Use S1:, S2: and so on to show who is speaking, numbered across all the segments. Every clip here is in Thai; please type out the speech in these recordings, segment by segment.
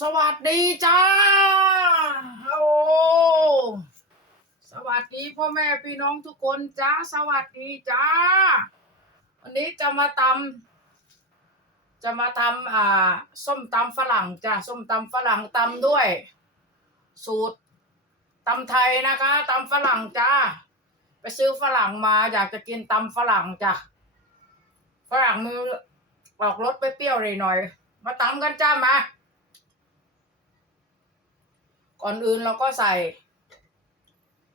S1: สวัสดีจ้า โอ้ สวัสดีพ่อแม่พี่น้องทุกคนจ้า สวัสดีจ้า วันนี้จะมาตำจะมาทำอ่า ส้มตำฝรั่งจ้า ส้มตำฝรั่งตำด้วย สูตรตำไทยนะคะตำฝรั่งจ้า ไปซื้อฝรั่งมาอยากจะกินตำฝรั่งจ้ะฝรั่งมือออกรสไปเปรี้ยวๆหน่อยๆมาตำกันจ้ามา ก่อนอื่นเราก็ใส่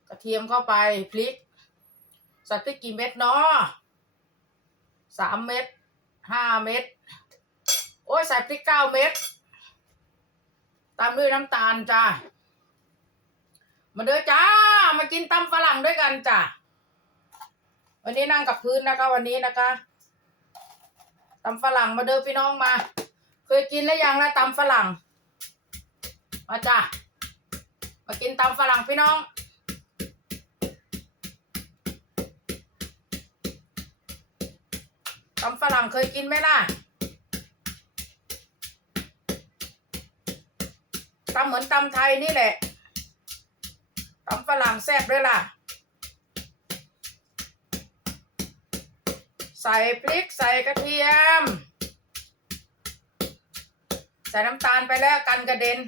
S1: กระเทียมเข้าไปพริกใส่พริกกี่เม็ดเนาะสามเม็ดห้าเม็ดโอ้ยใส่พริกเก้าเม็ดตามด้วยน้ำตาลจ้ามาเด้อจ้า มากินตำฝรั่งด้วยกันจ้าวันนี้นั่งกับพื้นนะคะ วันนี้นะคะตำฝรั่งมาเด้อพี่น้องมา เคยกินแล้วยังนะตำฝรั่ง มาจ้า มากินตำฝรั่งพี่น้อง ตำฝรั่งเคยกินไหมล่ะตำเหมือนตำไทยนี่แหละตำฝรั่งแซ่บด้วยล่ะ ใส่พริกใส่กระเทียม ใส่น้ำตาลไปแล้วกันกระเด็น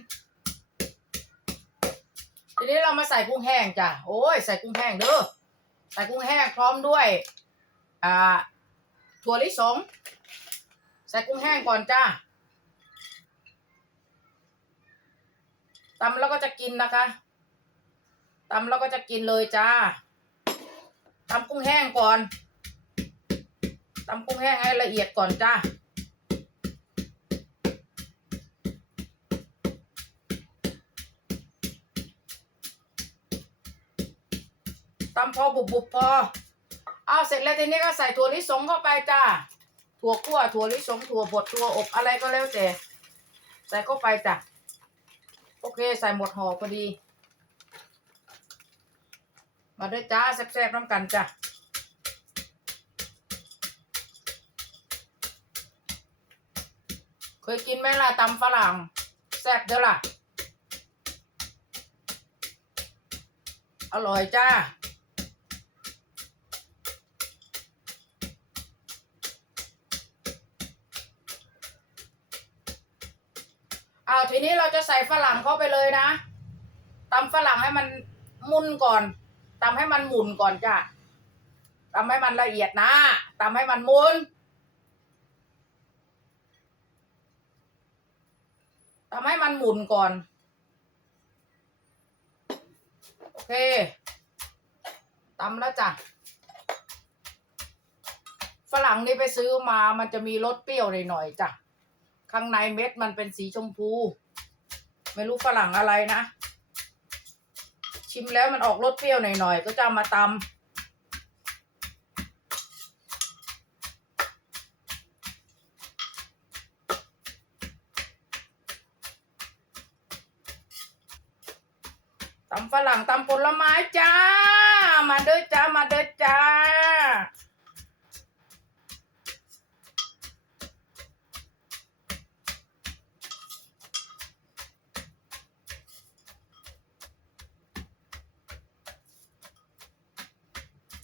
S1: ทีนี้เรามาใส่กุ้งแห้งจ้ะโอ้ยใส่กุ้งแห้งเด้อใส่กุ้งแห้งพร้อมด้วยอ่าถั่วลิสงใส่กุ้งแห้งก่อนจ้าตำแล้วก็จะกินนะคะตำแล้วก็จะกินเลยจ้าตำกุ้งแห้งก่อนตำกุ้งแห้งให้ละเอียดก่อนจ้าำพอบุบบุบพอ เอาเสร็จแล้วทีนี้ก็ใส่ถั่วลิสงเข้าไปจ้า ถั่วคั่วถั่วลิสงถั่วบดถั่วอบอะไรก็แล้วแต่ ใส่เข้าไปจ้ะ โอเคใส่หมดห่อพอดี มาด้วยจ้าแซ่บๆน้ำกันจ้ะเคยกินไหมล่ะตำฝรั่งแซ่บเด้อล่ะ อร่อยจ้า ทีนี้เราจะใส่ฝรั่งเข้าไปเลยนะตำฝรั่งให้มันมุนก่อนตำให้มันหมุนก่อนจ้ะตำให้มันละเอียดนะตำให้มันมุนตำให้มันหมุนก่อน โอเคตำแล้วจ้ะ ฝรั่งนี่ไปซื้อมามันจะมีรสเปรี้ยวหน่อยๆจ้ะ ข้างในเม็ดมันเป็นสีชมพู ไม่รู้ฝรั่งอะไรนะ ชิมแล้วมันออกรสเปรี้ยวหน่อยๆ ก็จะมาตำตำฝรั่งตำผลไม้จ้า มาเด้อจ้า มาเด้อจ้า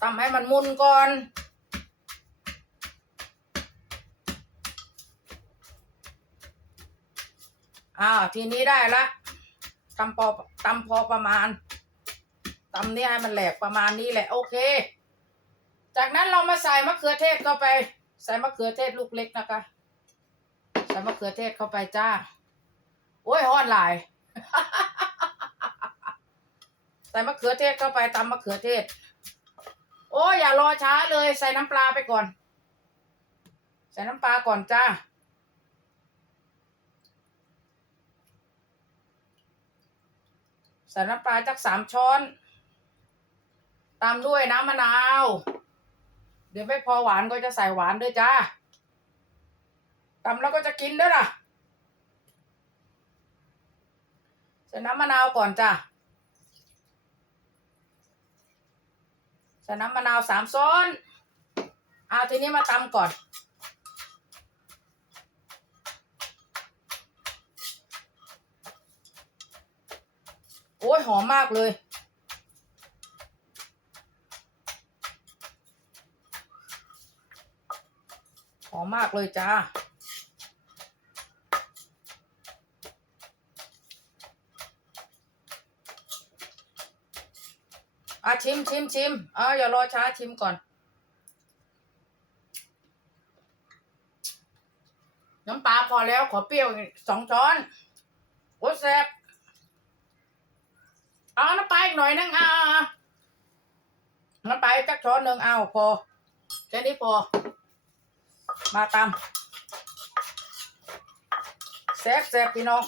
S1: ทำให้มันมุนก่อนอ้าทีนี้ได้ละตำพอตำพอประมาณตำนี่ให้มันแหลกประมาณนี้แหละ โอเค จากนั้นเรามาใส่มะเขือเทศเข้าไป ใส่มะเขือเทศลูกเล็กนะคะ ใส่มะเขือเทศเข้าไปจ้า โอ้ยฮอนหลายใส่มะเขือเทศเข้าไปตำมะเขือเทศ โอ้อย่ารอช้าเลยใส่น้ำปลาไปก่อน ใส่น้ำปลาก่อนจ้าใส่น้ำปลาจักสามช้อน ตามด้วยน้ำมะนาว เดี๋ยวไม่พอหวานก็จะใส่หวานด้วยจ้าตำแล้วก็จะกินด้วยล่ะ ใส่น้ำมะนาวก่อนจ้า ใส่น้ำมะนาวสามช้อนเอาทีนี้มาตำก่อนโอ้ยหอมมากเลย หอมมากเลยจ้า อะชิมชิมชิมเอออย่ารอช้าชิมก่อน น้ำปลาพอแล้วขอเปรี้ยวสองช้อนโอ้แซ่บเอาน้ำปลาอีกหน่อยนึงอะน้ำปลาอีกสักช้อนหนึ่งเอาพอแค่นี้พอ มาตามแซ่บแซ่บพี่น้อง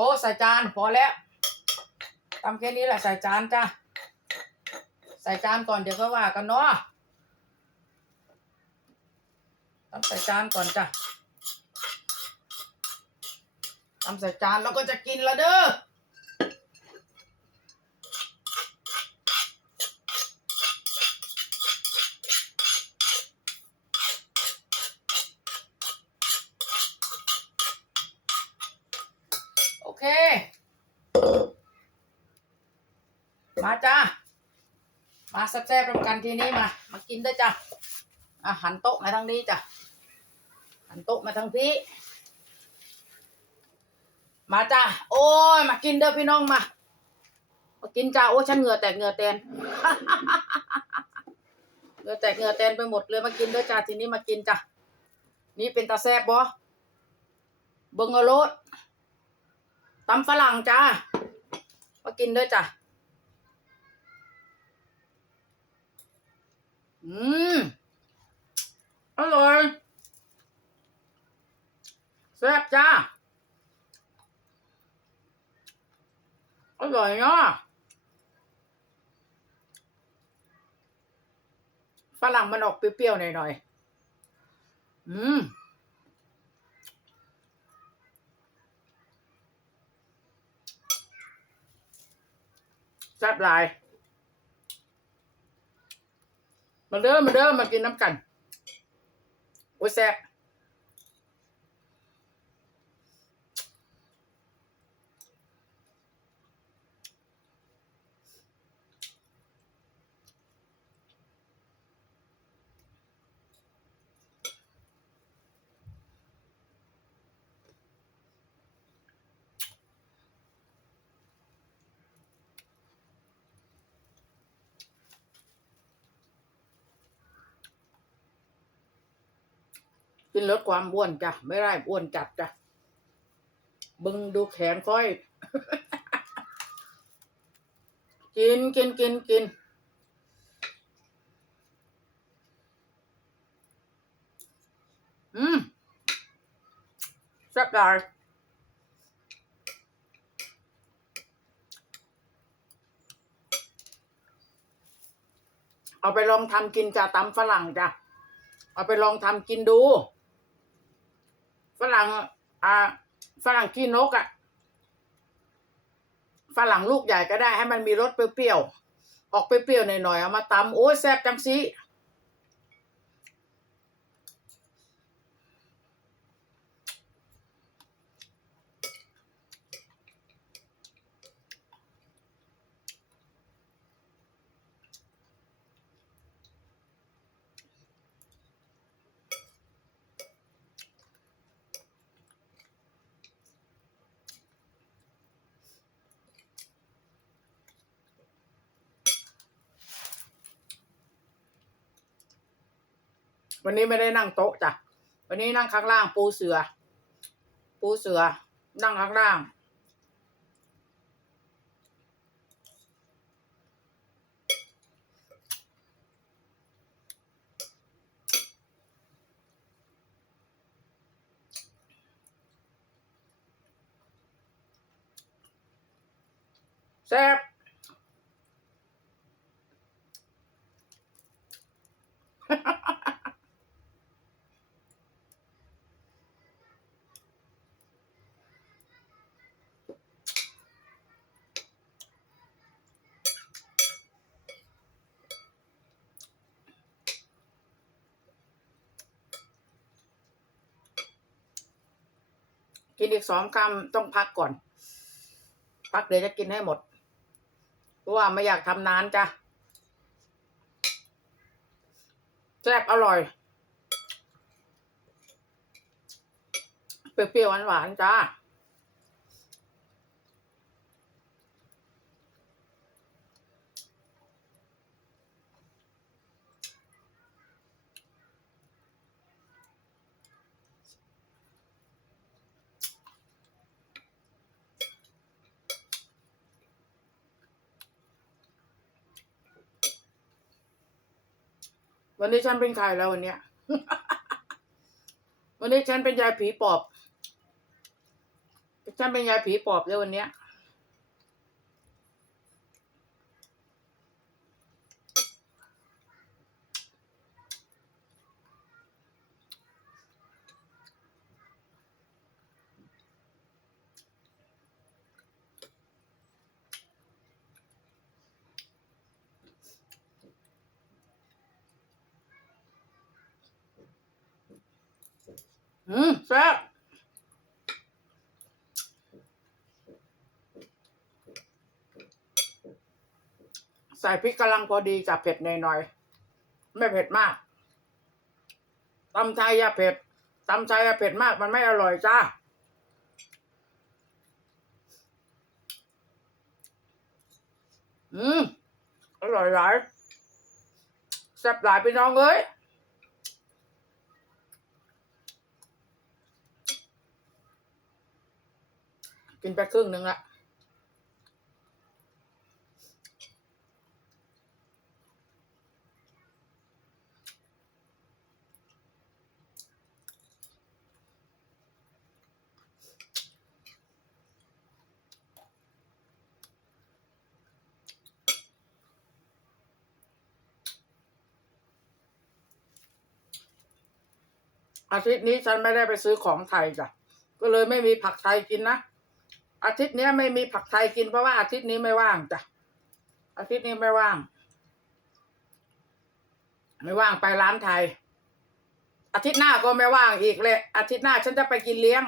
S1: อ้ใส่จานพอแล้วทำแค่นี้แหละใส่จานจ้ะใส่จานก่อนเดี๋ยวก็ว่ากันเนาะทำใส่จานก่อนจ้ะทำใส่จานแล้วก็จะกินละเด้อเค มาจ้า มาแซ่บๆรวมกันทีนี้มา มากินด้วยจ้ะอะหันโต๊ะมาทางนี้จ้ะ หันโต๊ะมาทางพี่ มาจ้า โอ้ย มากินเด้อพี่น้องมา มากินจ้า โอ้ฉันเหงื่อแตกเหงื่อแตนเหงื่อแตกเหงื่อแตนไปหมดเลยมากินเด้อจ้าทีนี้มากินจ้ะนี่เป็นตาแซ่บบ่เบิงอาโลดตำฝรั่งจ้า มากินเด้อจ้ะ อืม อร่อยแซ่บจ้า อร่อยเนาะฝรั่งมันออกเปรี้ยวๆหน่อยๆ อืมแซ่บหลาย มาเด้อมาเด้อมากินน้ำกันโอ้แซ่บ กินลดความอ้วนจ้ะไม่ได้อ้วนจัดจ้ะบึงดูแขนค่อย กินกินกินกินอืมแซ่บหลายเอาไปลองทำกินจ้ะตำฝรั่งจ้ะเอาไปลองทำกินดู ฝรั่งอ่าฝรั่งขี้นกอะ่ะฝรั่งลูกใหญ่ก็ได้ให้มันมีรสเปรี้ยวๆออกเปรี้ยวๆหน่อยๆเอามาตำโอ้ยแซ่บจังสิ วันนี้ไม่ได้นั่งโต๊ะจ้ะ วันนี้นั่งข้างล่างปูเสือ ปูเสือ นั่งข้างล่าง แซ่บ นอีกสองคำต้องพักก่อน พักเดี๋ยวจะกินให้หมด เพราะว่าไม่อยากทำนานจ้ะแซ่บอร่อย เปรี้ยวๆหวานๆจ้า วันนี้ฉันเป็นใครแล้ววันเนี้ย วันนี้ฉันเป็นยายผีปอบ ฉันเป็นยายผีปอบแล้ววันเนี้ย อืมแซ่บใส่พริกกำลังพอดีจับเผ็ดหน่อยๆไม่เผ็ดมากตำไทยอย่าเผ็ดตำไทยอย่าเผ็ดมากมันไม่อร่อยจ้าอืมอร่อยหลายแซ่บหลายพี่น้องเอ้ย กินไปครึ่งหนึ่งละอาทิตย์นี้ฉันไม่ได้ไปซื้อของไทยจ้ะ ก็เลยไม่มีผักไทยกินนะ อาทิตย์นี้ไม่มีผักไทยกินเพราะว่าอาทิตย์นี้ไม่ว่างจ้ะ อาทิตย์นี้ไม่ว่าง ไม่ว่างไปร้านไทย อาทิตย์หน้าก็ไม่ว่างอีกเลย อาทิตย์หน้าฉันจะไปกินเลี้ยง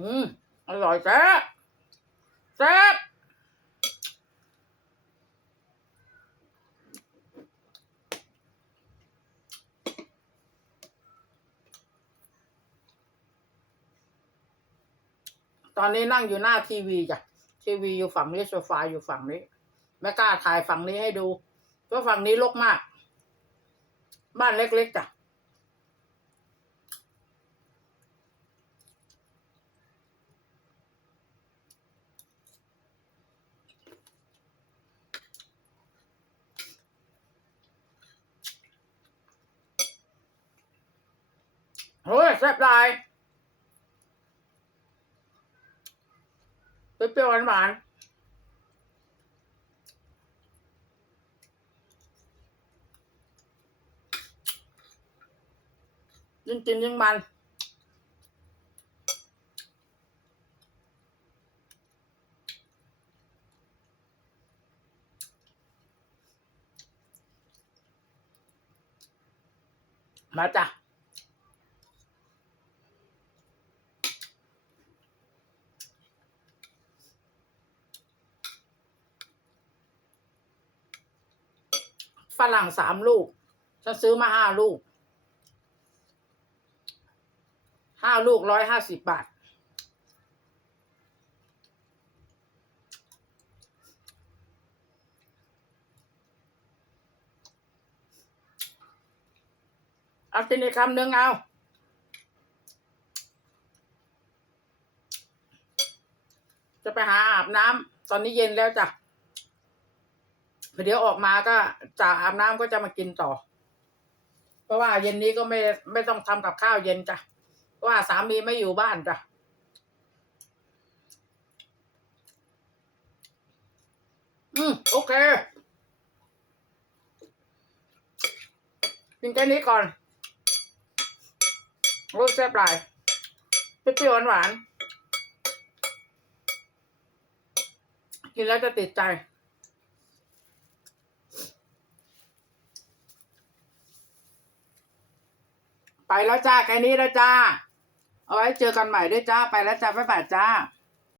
S1: อืมอร่อยแซ่บแซ่บตอนนี้นั่งอยู่หน้าทีวีจ้ะ ทีวีอยู่ฝั่งนี้โซฟาอยู่ฝั่งนี้ ไม่กล้าถ่ายฝั่งนี้ให้ดูเพราะฝั่งนี้รกมาก บ้านเล็กๆจ้ะ โอ้ย แซ่บลายเปรี้ยวหวานยิ่งกินยิ่งมันมาจ้ะ ฝรั่งสามลูก ฉันซื้อมาห้าลูก ห้าลูกร้อยห้าสิบบาท เอากินอีกคำหนึ่งเอาจะไปหาอาบน้ำตอนนี้เย็นแล้วจ้ะ เดี๋ยวออกมาก็จาอาบน้ำก็จะมากินต่อ เพราะว่าเย็นนี้ก็ไม่ไม่ต้องทำกับข้าวเย็นจ้ะเพราะว่าสามีไม่อยู่บ้านจ้ะอืมโอเคกินแค่นี้ก่อนโอ้แซ่บหลายเปรี้ยวๆหวานๆกินแล้วจะติดใจ ไปแล้วจ้าแค่นี้แล้วจ้า เอาไว้เจอกันใหม่ด้วยจ้า ไปแล้วจ้าบ๊ายบายจ้า